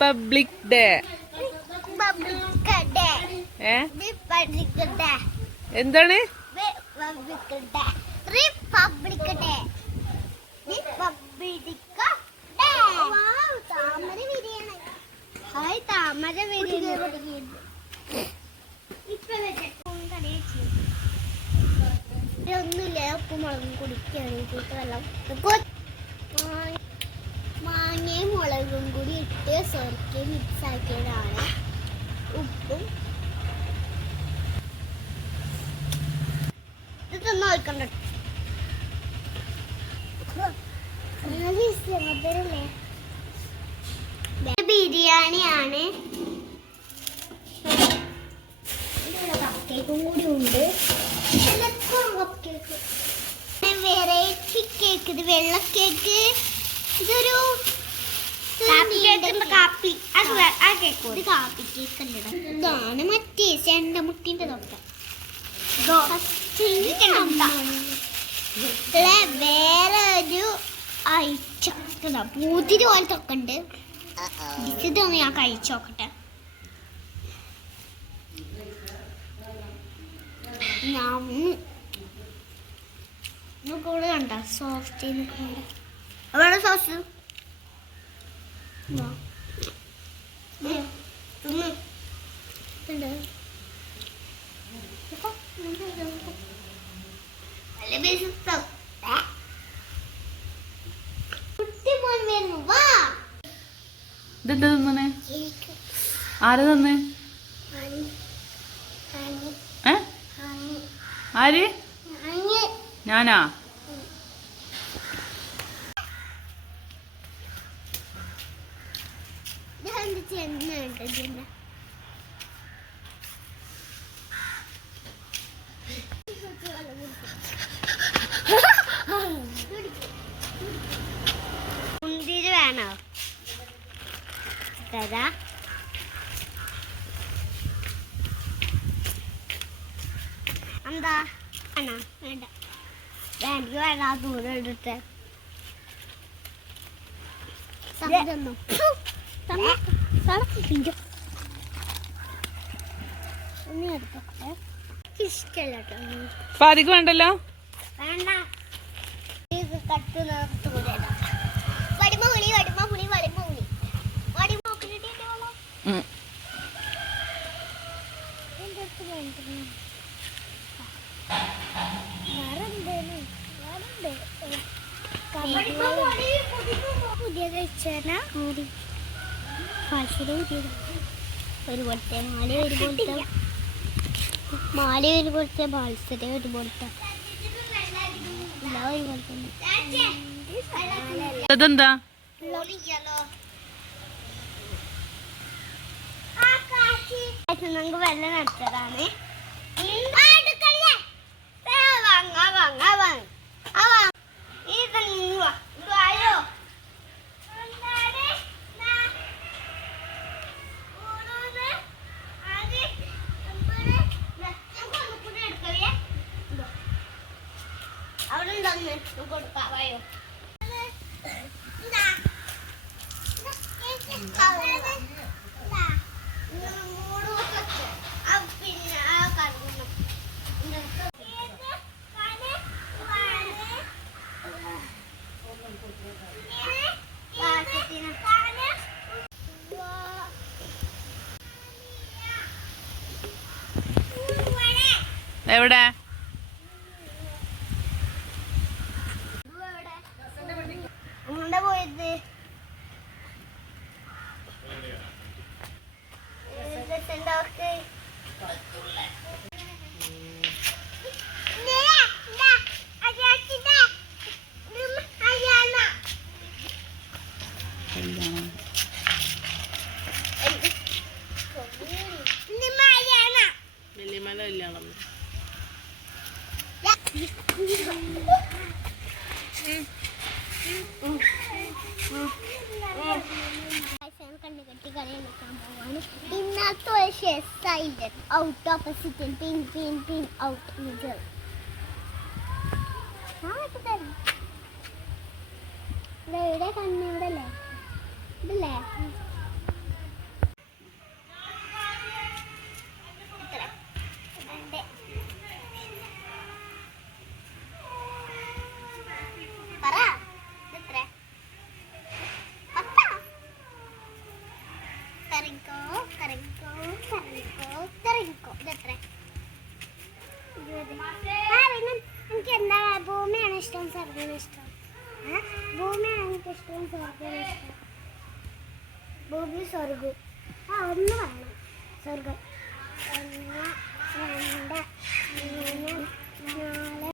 Republic day. എന്താണ്? ഒന്നുമില്ല, ഉപ്പും മുളകും കുടിക്കുകയാണ് വെള്ളം. മാങ്ങയും മുളകും കൂടി ഇട്ട് സോർക്ക് മിക്സ് ആക്കിയതാണ്. ഉപ്പും ഇത് തിന്നു നോക്കണ്ട. ബിരിയാണിയാണ്. കപ്പ് കേക്കും കൂടി ഉണ്ട്. വെറൈറ്റി കേക്ക്, ഇത് വെള്ള കേക്ക്. ഇതൊരു കാപ്പി കേക്ക്. ഇതാണ് മറ്റേ ചെണ്ടമുട്ടിന്റെ തൊട്ട. വേറെ ഒരു ഐറ്റം പൂതിരി പോലത്തെ ഒക്കെ ഉണ്ട്. ഇതൊന്ന് ഞാൻ കഴിച്ചു നോക്കട്ടെ. കൂടെ കണ്ട സോഫ്റ്റ് അവിടെ സോസ് ഇതെന്താ തിന്നണേ? ആര് തന്നേ? ആര്? ഞാനാ? മുന്തിരി വേണോ? തരാ. എന്താ വേണോ? വേണ്ട, എനിക്ക് വേണ്ട. ദൂരം എടുത്ത് ഇഷ്ടല്ല. പാതിക്ക് വേണ്ടല്ലോ. വേണ്ട, കട്ട് നേർത്ത് കൂടെ വടിമ പുളി വടിമ പുളി വടിമ പുളി വടിമ പുതിയത് വെച്ചാൽ ഒരുപോലത്തെ മാല ഒരുപോലത്തെ മാല ഒരുപോലത്തെ മത്സരം ഒരുപോലത്തെ അതെന്താ? നമുക്ക് വെള്ളം നട്ടതാണ്. അവിടെ ഉണ്ടോന്ന് കൊടുക്കാവായോ? എവിടെ? പോയത് out opposite and pin out middle. ഇവിടെ കണ്ണ് ഇവിടെ അല്ലേ? അത്ര. എനിക്ക് എന്താ ഭൂമിയാണ് ഇഷ്ടം, സ്വർഗ്ഗമാണ് ഇഷ്ടം. ഭൂമിയാണ് എനിക്ക് ഇഷ്ടം, സ്വർഗ്ഗമാണ് ഇഷ്ടം. ഭൂമി സ്വർഗം. ഒന്ന് പറയണം. സ്വർഗം. 1 2 3 4.